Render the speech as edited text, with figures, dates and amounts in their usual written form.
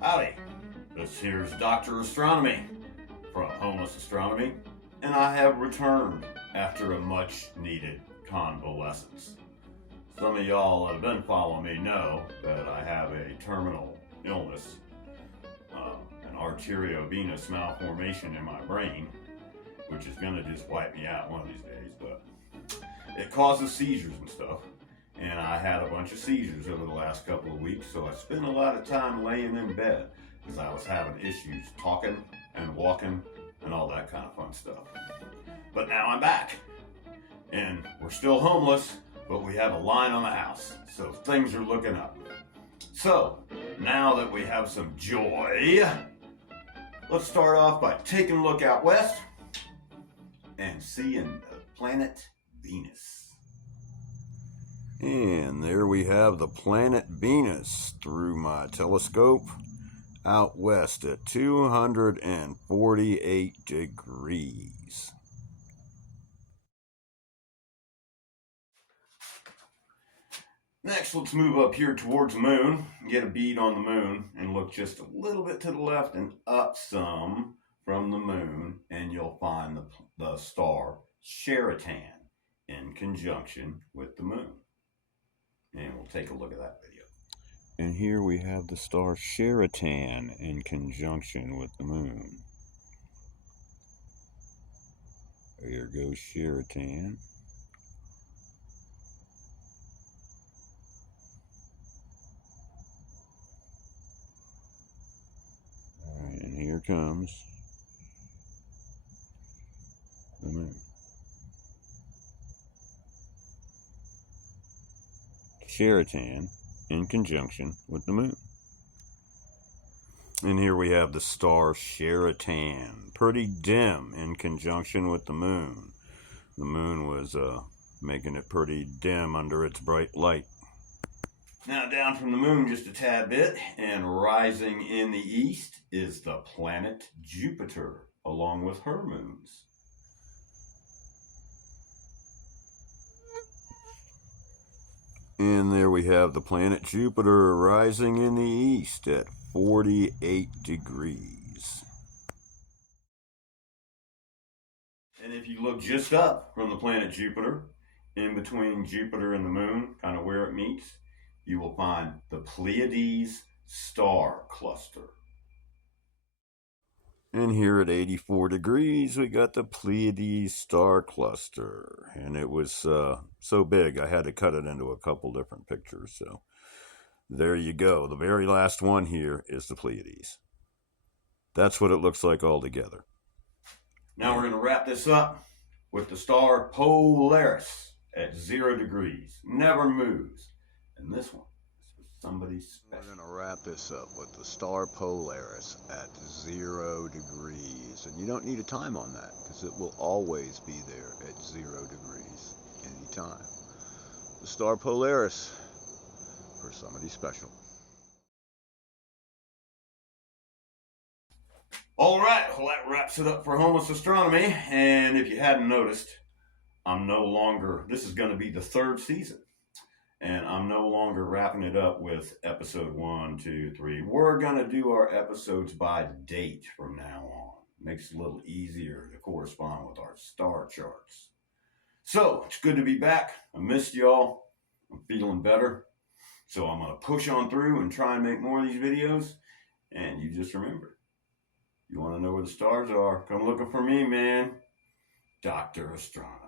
Howdy, this here's Dr. Astronomy from Homeless Astronomy, and I have returned after a much needed convalescence. Some of y'all that have been following me know that I have a terminal illness, an arteriovenous malformation in my brain, which is going to just wipe me out one of these days, but it causes seizures and stuff. And I had a bunch of seizures over the last couple of weeks, so I spent a lot of time laying in bed because I was having issues talking and walking and all that kind of fun stuff. But now I'm back, and we're still homeless, but we have a line on the house, so things are looking up. So, now that we have some joy, let's start off by taking a look out west and seeing the planet Venus. And there we have the planet Venus through my telescope out west at 248 degrees. Next, let's move up here towards the moon, get a bead on the moon, and look just a little bit to the left and up some from the moon, and you'll find the star Sheraton in conjunction with the moon. And we'll take a look at that video. And here we have the star Sheraton in conjunction with the moon. There goes Sheraton. All right, and here comes the moon. Sheraton in conjunction with the moon. And here we have the star Sheraton, pretty dim in conjunction with the moon. The moon was making it pretty dim under its bright light. Now down from the moon just a tad bit, and rising in the east is the planet Jupiter, along with her moons. And there we have the planet Jupiter rising in the east at 48 degrees. And if you look just up from the planet Jupiter, in between Jupiter and the moon, kind of where it meets, you will find the Pleiades star cluster. And here at 84 degrees, we got the Pleiades star cluster. And it was so big, I had to cut it into a couple different pictures. So there you go. The very last one here is the Pleiades. That's what it looks like all together. Now we're going to wrap this up with the star Polaris at 0 degrees. Never moves. And this one. Somebody special. We're going to wrap this up with the star Polaris at 0 degrees. And you don't need a time on that because it will always be there at 0 degrees anytime. The star Polaris for somebody special. All right, well, that wraps it up for Homeless Astronomy. And if you hadn't noticed, this is going to be the third season. And I'm no longer wrapping it up with episode 1, 2, 3. We're going to do our episodes by date from now on. Makes it a little easier to correspond with our star charts. So, it's good to be back. I missed y'all. I'm feeling better. So I'm going to push on through and try and make more of these videos. And you just remember, you want to know where the stars are, come looking for me, man. Dr. Astronomy.